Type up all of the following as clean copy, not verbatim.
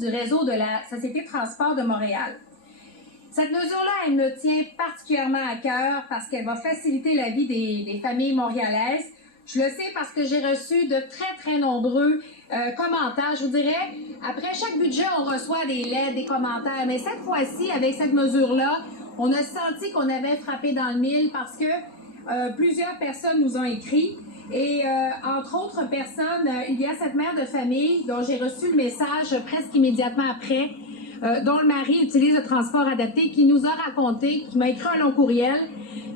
du réseau de la Société de transport de Montréal. Cette mesure-là, elle me tient particulièrement à cœur parce qu'elle va faciliter la vie des familles montréalaises. Je le sais parce que j'ai reçu de très nombreux commentaires. Je vous dirais, après chaque budget, on reçoit des lettres, des commentaires. Mais cette fois-ci, avec cette mesure-là, on a senti qu'on avait frappé dans le mille parce que plusieurs personnes nous ont écrit. Et entre autres personnes, il y a cette mère de famille dont j'ai reçu le message presque immédiatement après, dont le mari utilise le transport adapté, qui nous a raconté, qui m'a écrit un long courriel,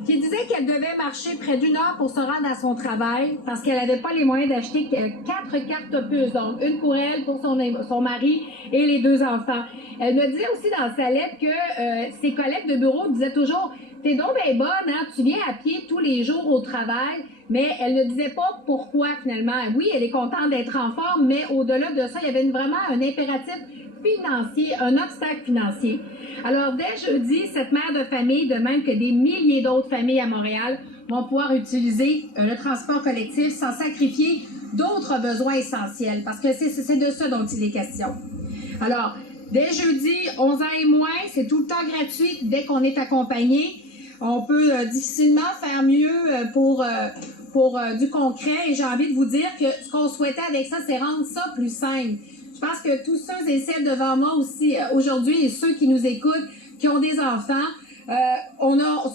qui disait qu'elle devait marcher près d'1 heure pour se rendre à son travail parce qu'elle n'avait pas les moyens d'acheter 4 cartes puces, donc une pour elle, pour son mari et les 2 enfants. Elle me disait aussi dans sa lettre que ses collègues de bureau disaient toujours « T'es donc bien bonne, hein? Tu viens à pied tous les jours au travail », mais elle ne disait pas pourquoi finalement. Oui, elle est contente d'être en forme, mais au-delà de ça, il y avait vraiment un impératif financier, un obstacle financier. Alors, dès jeudi, cette mère de famille, de même que des milliers d'autres familles à Montréal, vont pouvoir utiliser le transport collectif sans sacrifier d'autres besoins essentiels, parce que c'est de ça dont il est question. Alors, dès jeudi, 11 ans et moins, c'est tout le temps gratuit dès qu'on est accompagné. On peut difficilement faire mieux pour du concret, et j'ai envie de vous dire que ce qu'on souhaitait avec ça, c'est rendre ça plus simple. Je pense que tous ceux et celles devant moi aussi aujourd'hui et ceux qui nous écoutent, qui ont des enfants,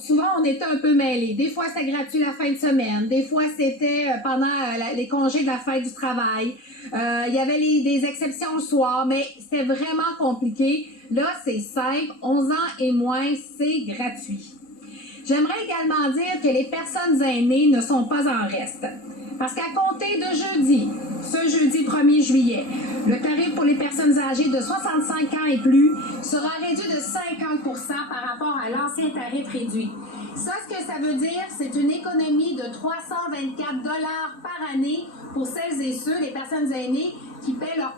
souvent on était un peu mêlés. Des fois c'était gratuit la fin de semaine, des fois c'était pendant les congés de la fête du travail. Il y avait des exceptions le soir, mais c'était vraiment compliqué. Là, c'est simple, 11 ans et moins, c'est gratuit. J'aimerais également dire que les personnes aînées ne sont pas en reste. Parce qu'à compter de jeudi, ce jeudi 1er juillet, le tarif pour les personnes âgées de 65 ans et plus sera réduit de 50 % par rapport à l'ancien tarif réduit. Ça, ce que ça veut dire, c'est une économie de 324 $ par année pour celles et ceux, les personnes aînées, qui paient leur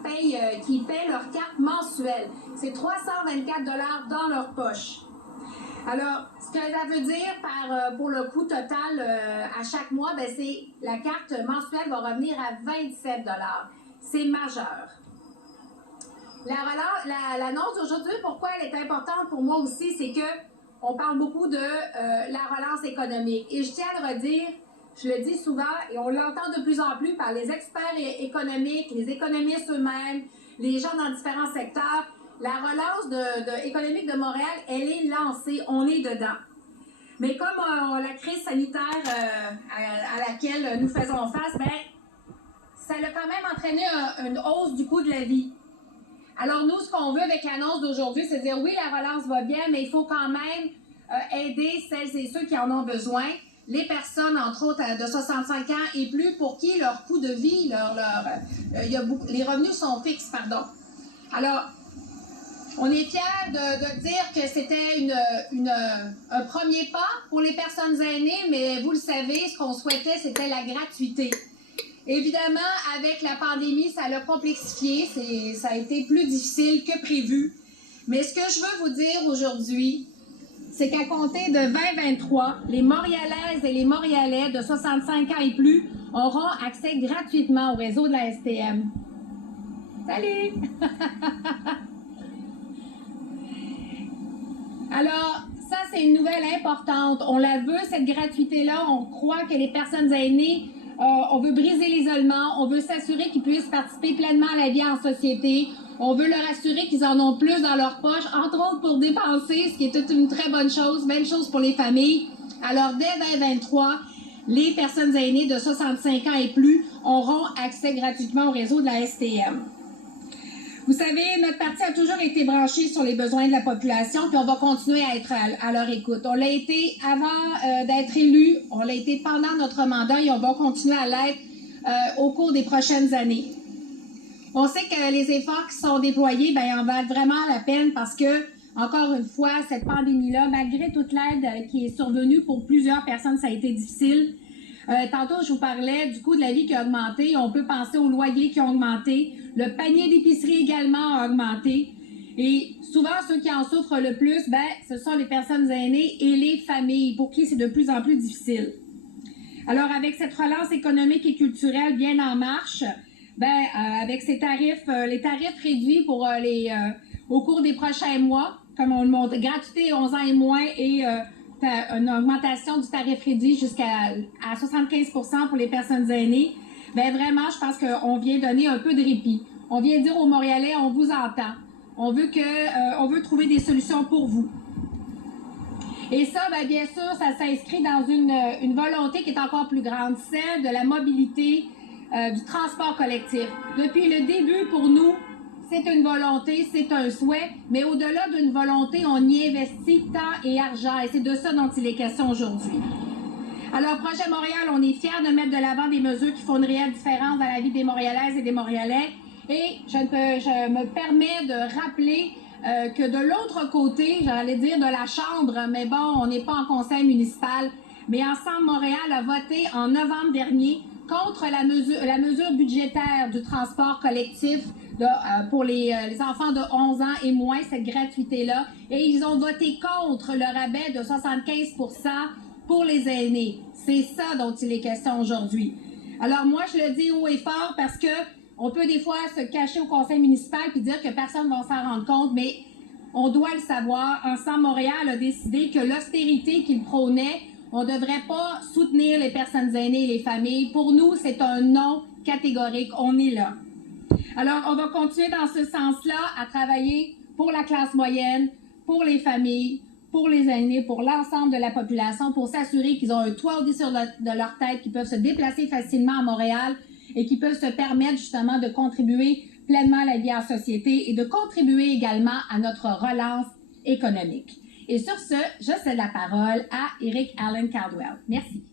carte mensuelle. C'est 324 $ dans leur poche. Alors, ce que ça veut dire pour le coût total à chaque mois, ben, c'est la carte mensuelle va revenir à 27 $. C'est majeur. L'annonce d'aujourd'hui, pourquoi elle est importante pour moi aussi, c'est que on parle beaucoup de la relance économique. Et je tiens à le redire, je le dis souvent, et on l'entend de plus en plus par les experts économiques, les économistes eux-mêmes, les gens dans différents secteurs. La relance économique de Montréal, elle est lancée, on est dedans. Mais comme la crise sanitaire à laquelle nous faisons face, ben, ça a quand même entraîné une hausse du coût de la vie. Alors nous, ce qu'on veut avec l'annonce d'aujourd'hui, c'est dire oui, la relance va bien, mais il faut quand même aider celles et ceux qui en ont besoin, les personnes, entre autres, de 65 ans et plus, pour qui leur coût de vie, les revenus sont fixes, pardon. Alors, on est fiers de dire que c'était un premier pas pour les personnes aînées, mais vous le savez, ce qu'on souhaitait, c'était la gratuité. Évidemment, avec la pandémie, ça l'a complexifié, ça a été plus difficile que prévu. Mais ce que je veux vous dire aujourd'hui, c'est qu'à compter de 2023, les Montréalaises et les Montréalais de 65 ans et plus auront accès gratuitement au réseau de la STM. Salut! Alors, ça, c'est une nouvelle importante. On la veut, cette gratuité-là. On croit que les personnes aînées, on veut briser l'isolement, on veut s'assurer qu'ils puissent participer pleinement à la vie en société. On veut leur assurer qu'ils en ont plus dans leur poche, entre autres pour dépenser, ce qui est toute une très bonne chose. Même chose pour les familles. Alors, dès 2023, les personnes aînées de 65 ans et plus auront accès gratuitement au réseau de la STM. Vous savez, notre parti a toujours été branché sur les besoins de la population, puis on va continuer à être à leur écoute. On l'a été avant d'être élu, on l'a été pendant notre mandat et on va continuer à l'être au cours des prochaines années. On sait que les efforts qui sont déployés, ben, en valent vraiment la peine parce que, encore une fois, cette pandémie-là, malgré toute l'aide qui est survenue pour plusieurs personnes, ça a été difficile. Tantôt, je vous parlais du coût de la vie qui a augmenté. On peut penser aux loyers qui ont augmenté. Le panier d'épicerie également a augmenté. Et souvent, ceux qui en souffrent le plus, ben, ce sont les personnes aînées et les familles pour qui c'est de plus en plus difficile. Alors, avec cette relance économique et culturelle bien en marche, avec ces tarifs, les tarifs réduits pour au cours des prochains mois, comme on le montre, gratuité 11 ans et moins et une augmentation du tarif réduit jusqu'à 75% pour les personnes aînées, vraiment, je pense qu'on vient donner un peu de répit. On vient dire aux Montréalais, on vous entend. On veut trouver des solutions pour vous. Et ça, bien sûr, ça s'inscrit dans une volonté qui est encore plus grande, celle de la mobilité, du transport collectif. Depuis le début, pour nous, c'est une volonté, c'est un souhait, mais au-delà d'une volonté, on y investit temps et argent, et c'est de ça dont il est question aujourd'hui. Alors, Projet Montréal, on est fiers de mettre de l'avant des mesures qui font une réelle différence dans la vie des Montréalaises et des Montréalais, et je me permets de rappeler que de l'autre côté, j'allais dire de la Chambre, mais bon, on n'est pas en conseil municipal, mais Ensemble Montréal a voté en novembre dernier contre la mesure budgétaire du transport collectif pour les enfants de 11 ans et moins, cette gratuité-là. Et ils ont voté contre le rabais de 75% pour les aînés. C'est ça dont il est question aujourd'hui. Alors moi, je le dis haut et fort parce que on peut des fois se cacher au conseil municipal puis dire que personne ne va s'en rendre compte, mais on doit le savoir. Ensemble Montréal a décidé que l'austérité qu'il prônait, on ne devrait pas soutenir les personnes aînées et les familles. Pour nous, c'est un non catégorique. On est là. Alors, on va continuer dans ce sens-là à travailler pour la classe moyenne, pour les familles, pour les aînés, pour l'ensemble de la population, pour s'assurer qu'ils ont un toit au-dessus de leur tête, qu'ils peuvent se déplacer facilement à Montréal et qu'ils peuvent se permettre justement de contribuer pleinement à la vie en société et de contribuer également à notre relance économique. Et sur ce, je cède la parole à Eric Allen Caldwell. Merci.